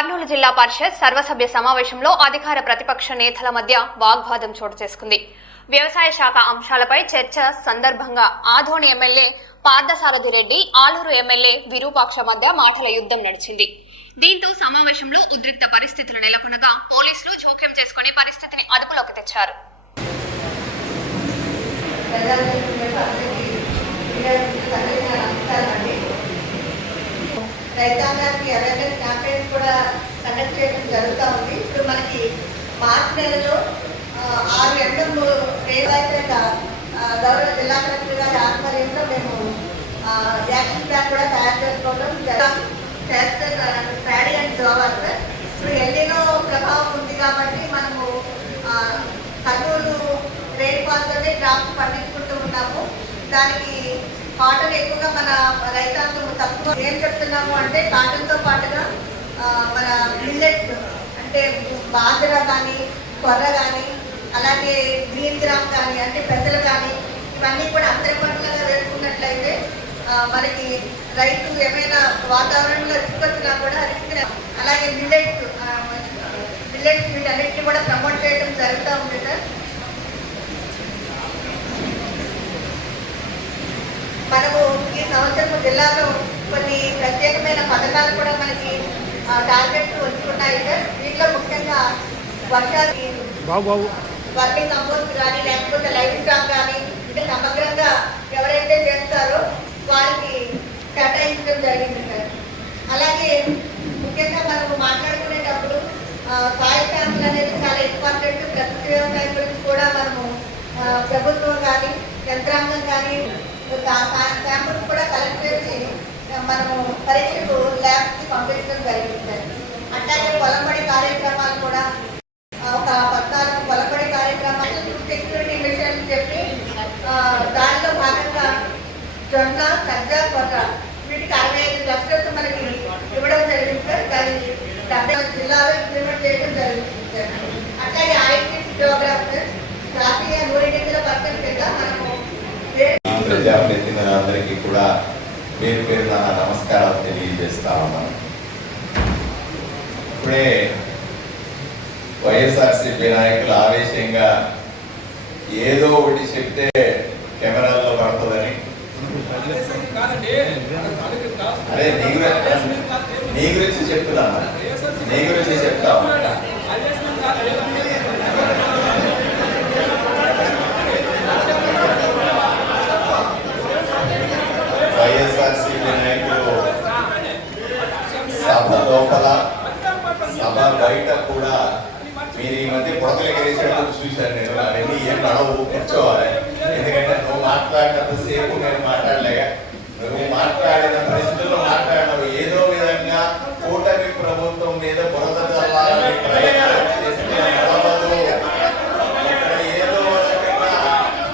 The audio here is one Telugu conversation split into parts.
కర్నూలు జిల్లా పరిషత్ సర్వసభ్య సమావేశంలో అధికార ప్రతిపక్ష నేతల మధ్య వాగ్వాదం చోటు చేసుకుంది. వ్యవసాయ శాఖ అంశాలపై చర్చ సందర్భంగా ఆదోని ఎమ్మెల్యే పార్థసారథి రెడ్డి, ఆలూరు ఎమ్మెల్యే విరూపాక్ష మధ్య మాటల యుద్ధం నడిచింది. దీంతో సమావేశంలో ఉద్రిక్త పరిస్థితులు నెలకొనగా పోలీసులు జోక్యం చేసుకుని పరిస్థితిని అదుపులోకి తెచ్చారు. రైతాంగానికి అవేర్నెస్ క్యాంపెయిన్స్ కూడా కండక్ట్ చేయడం జరుగుతూ ఉంది. ఇప్పుడు మనకి మార్చి నెలలో 6 గంటలు గౌరవ జిల్లా కలెక్టర్ గారి ఆధ్వర్యంలో మేము యాక్షన్ ప్లాన్ కూడా తయారు చేసుకోవడం ప్యాడీ అండ్ జోవర్. ఇప్పుడు ఎల్లినో ప్రభావం ఉంది కాబట్టి మనము కర్నూలు రేణిపాలతోనే క్రాప్స్ పండించుకుంటూ ఉన్నాము. దానికి కాటన్ ఎక్కువగా మన రైతాంగం తక్కువ. ఏం చెప్తున్నాము అంటే కాటన్తో పాటుగా మన మిల్లెట్స్ అంటే బాజరా కానీ, కొర్ర కానీ, అలాగే గ్రీన్ గ్రామ్ కానీ అంటే పెసలు కానీ ఇవన్నీ కూడా అంతర పంటలుగా వేసుకున్నట్లయితే మనకి రైతు ఏమైనా వాతావరణంలో రిస్క్ వచ్చినా కూడా రిస్క్. అలాగే మిల్లెట్స్ వీటన్నిటిని కూడా ప్రమోట్ చేయడం జరుగుతూ ఉంది సార్. మనము ఈ సంవత్సరం జిల్లాలో కొన్ని ప్రత్యేకమైన పథకాలు కూడా మనకి టార్గెట్స్ వస్తున్నాయి సార్. వీటిలో ముఖ్యంగా వర్షాలు, వర్కింగ్ కంపోస్ట్ కానీ లేకపోతే లైఫ్ స్టాక్ కానీ అంటే సమగ్రంగా ఎవరైతే చేస్తారో వారికి కేటాయించడం జరిగింది సార్. అలాగే ముఖ్యంగా మనము మాట్లాడుకునేటప్పుడు సాయిల్ క్యాంపులు అనేది చాలా ఇంపార్టెంట్. ప్రకృతి వ్యవసాయం గురించి కూడా మనము ప్రభుత్వం కానీ యంత్రాంగం కానీ శాంపుల్స్ కూడా కలెక్ట్ చేసి మనము పరీక్షకు ల్యాబ్స్కి పంపించడం జరిగింది సార్. అట్లాగే పొలంబడి కార్యక్రమాలు కూడా ఒక 14 పొలంబడి కార్యక్రమాలు సెక్యూరిటీ మిషన్ చెప్పి దానిలో భాగంగా జొన్న, సజ్జ, కొర్ర వీటికి 65 క్లస్టర్స్ మనకి ఇవ్వడం జరిగింది సార్. దాన్ని 70 జిల్లాలో ఇంప్లిమెంట్ చేయడం జరిగింది సార్. అట్లాగే ఐసిసి ప్రోగ్రామ్స్ జాతీయ 100% కింద మనము ప్రజాప్రతినిధులందరికీ కూడా పేరు పేరున నమస్కారాలు తెలియజేస్తా ఉన్నాను. ఇప్పుడే వైఎస్ఆర్సీపీ నాయకులు ఆవేశంగా ఏదో ఒకటి చెప్తే కెమెరాల్లో పడుతుందని, అదే నీ గురించి చెప్తున్నాను, నీ గురించి చెప్తాము. వైఎస్ఆర్సీపీ నాయకులు సభ లోపల సభ బయట కూడా మీరు ఈ మధ్య పొడకలెగరేసేటప్పుడు చూశాను నేను. అవన్నీ ఏం నడవు, కూర్చోవాలి. ఎందుకంటే నువ్వు మాట్లాడినంతసేపు నేను మాట్లాడలేక, నువ్వు మాట్లాడిన పరిస్థితుల్లో మాట్లాడినవు. ఏదో విధంగా కూటమి ప్రభుత్వం మీద బురద చల్లాలని ప్రయత్నం చేస్తే నడవదు. ఇక్కడ ఏదో రకంగా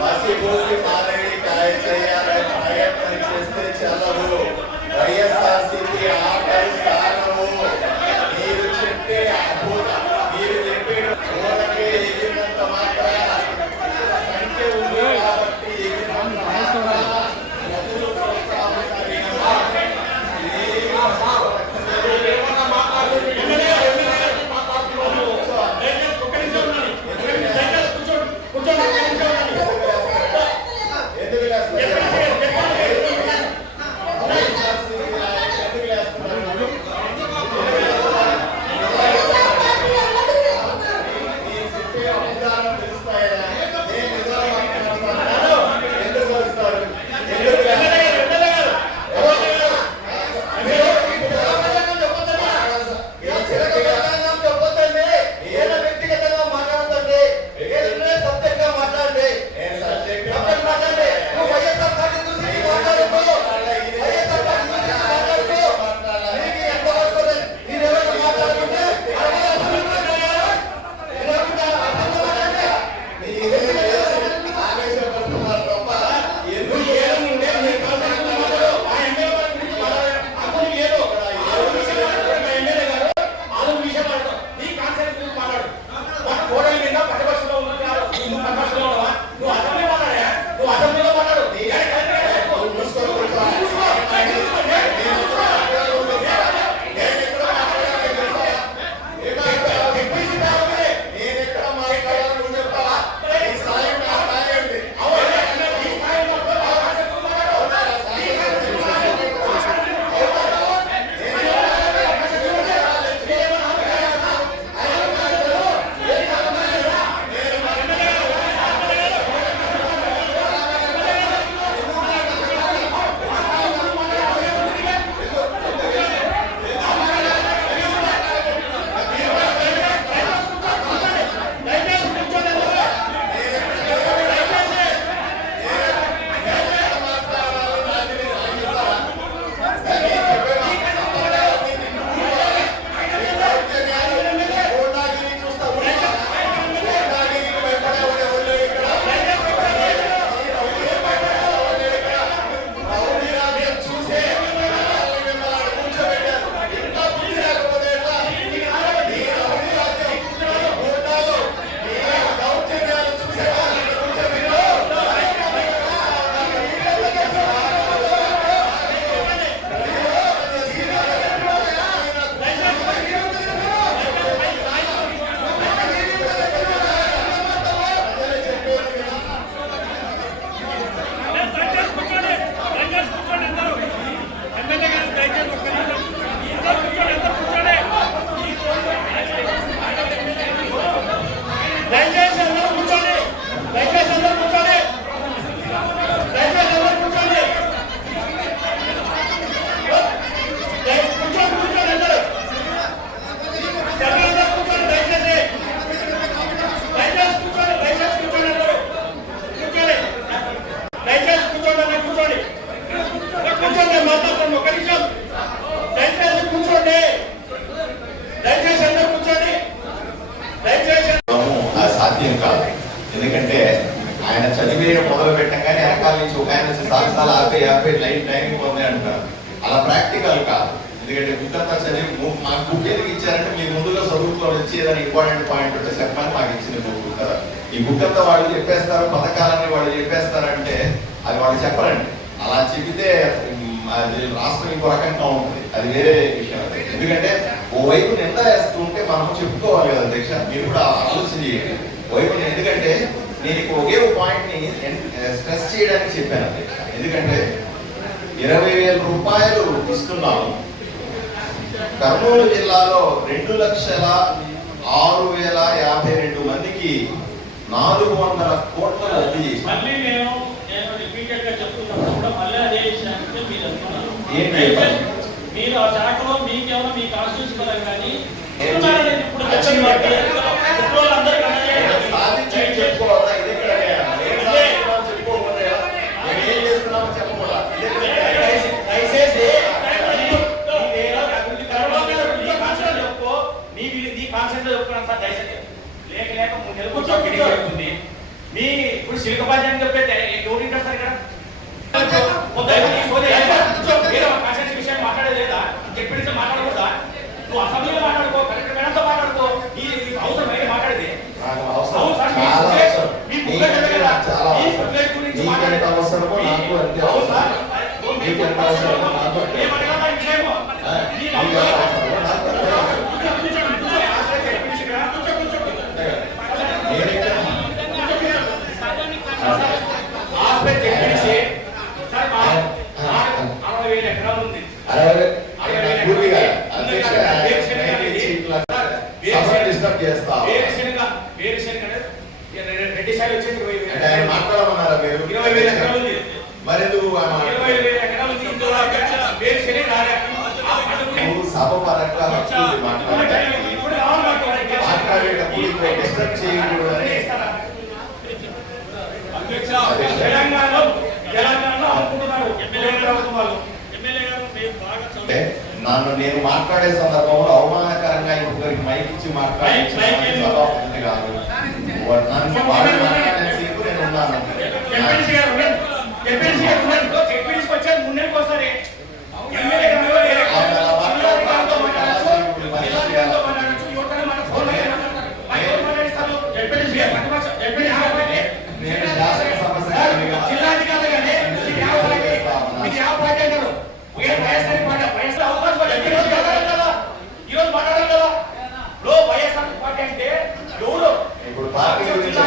మసిపోసి మారేడి కాయ చేయాలని ప్రయత్నం చేస్తే చల్లవు. వైఎస్ఆర్సీపీ ఆఖరి స్థానము. మీరు చెప్పే మీరు చెప్పే ఊరకే ఎగిరినంత మాత్రాన సంఖ్య ఉంది కాబట్టి ఎగిరినంత మాత్రాన మొదలు ప్రోత్సాహం సాధ్యం కాదు. ఎందుకంటే ఆయన చదివేయడం మొదలు పెట్టగానే వెనకాల నుంచి ఒక ఆయన వచ్చి సాక్షాలు ఆపే లైన్ ఉంది అంటారు. అలా ప్రాక్టికల్ కాదు. ఎందుకంటే బుక్ అంతా చదివి మాకు బుక్ ఎందుకు ఇచ్చారంటే మీరు ముందుగా చదువులో వచ్చి ఏదైనా ఇంపార్టెంట్ పాయింట్ ఉంటే చెప్పమని మాకు ఇచ్చింది బుక్ కదా. ఈ బుక్ అంతా వాళ్ళు చెప్పేస్తారు, పథకాలని వాళ్ళు చెప్పేస్తారంటే అది వాళ్ళు చెప్పరండి. అలా చెబితే అది రాష్ట్రం ఇంకో రకంగా ఉంటుంది, అది వేరే విషయం. ఎందుకంటే ఓవైపు నింద వేస్తుంటే మనం చెప్పుకోవాలి కదా అధ్యక్ష, మీరు కూడా ఆలోచన చేయండి వైపు. ఎందుకంటే నేను ఒకే పాయింట్ ని స్ట్రెస్ చేయడానికి చెప్పాను అధ్యక్ష. ఎందుకంటే 20,000 రూపాయలు ఇస్తున్నాము. కర్నూలు జిల్లాలో 2,06,052 మందికి 400 కోట్ల లబ్ధి చేసి మీరు ఆ శాఖలో మీకేమో మీ కాన్స్టిట్యూషన్ పరంగా కానీ చెప్పుకోవాలా ఇది చెప్పుకోకపోతే ఏం చేస్తున్నామో చెప్పకూడదు. లేక 3 నెలలకు జరుగుతుంది. మీ ఇప్పుడు శిల్కపాధ్యాయుని చెప్పే ఎవరు ఇంటారు సార్ ఇక్కడ? విషయం మాట్లాడలేదా? చెప్పిన మాట్లాడకూడదా? నువ్వు అసెంబ్లీలో మాట్లాడుకో, కలెక్టర్ మేడంతో మాట్లాడుకో. ఈ అవసరం అయితే మాట్లాడితే మాట్లాడమన్నారా మీరు? 20,000 ఎకరాలు ఉంది. మరి నువ్వు సభ పరంగా మాట్లాడేటప్పుడు డిస్టర్బ్ చేయకూడదని నన్ను నేను మాట్లాడే సందర్భంలో అవమానకరంగా ఇంకొకరికి మైక్ ఇచ్చి మాట్లాడే కాదు. నన్ను వాళ్ళు మాట్లాడే సేపు నేను ఉన్నాను. ఇప్పుడు పార్టీ గురించి